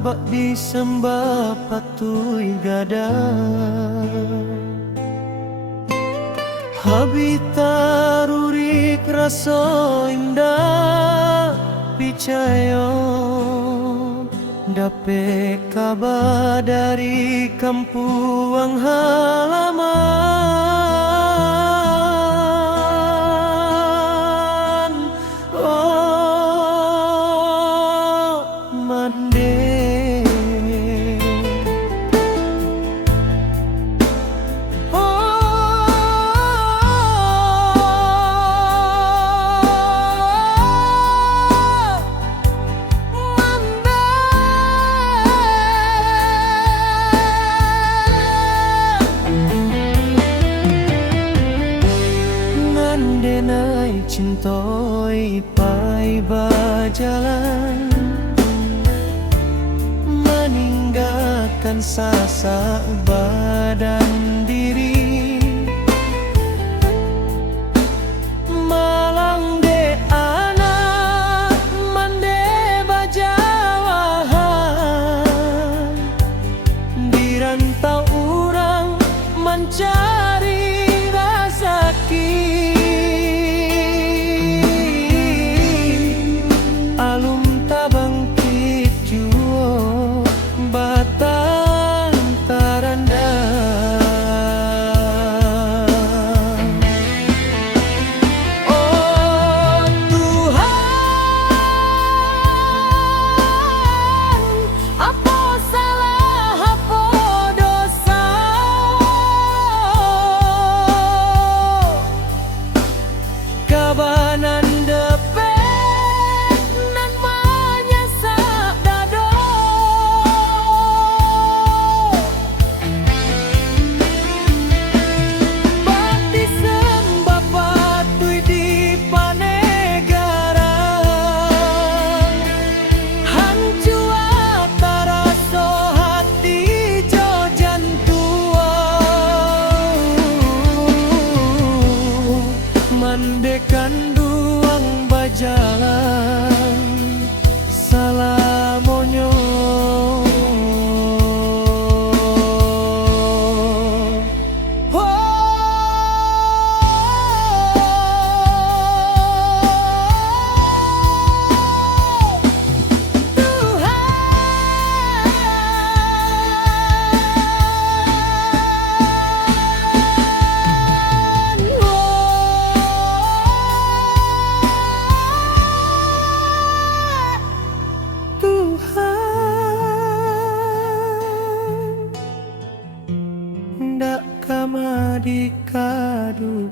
bak disembah patui gada habita rurik raso indah picayo dape kabar dari kampung halaman. Oh mande denai cintoi pai berjalan meninggalkan sasak badan diri malang de anak mande bajawahan di rantau urang mencari rezeki. Kabanan depet nan manyasak dado bakti sembah patui di panegara hancua taraso hati jo jantua mandekan duang bajalan salamonyo. Ndak kama dikadukan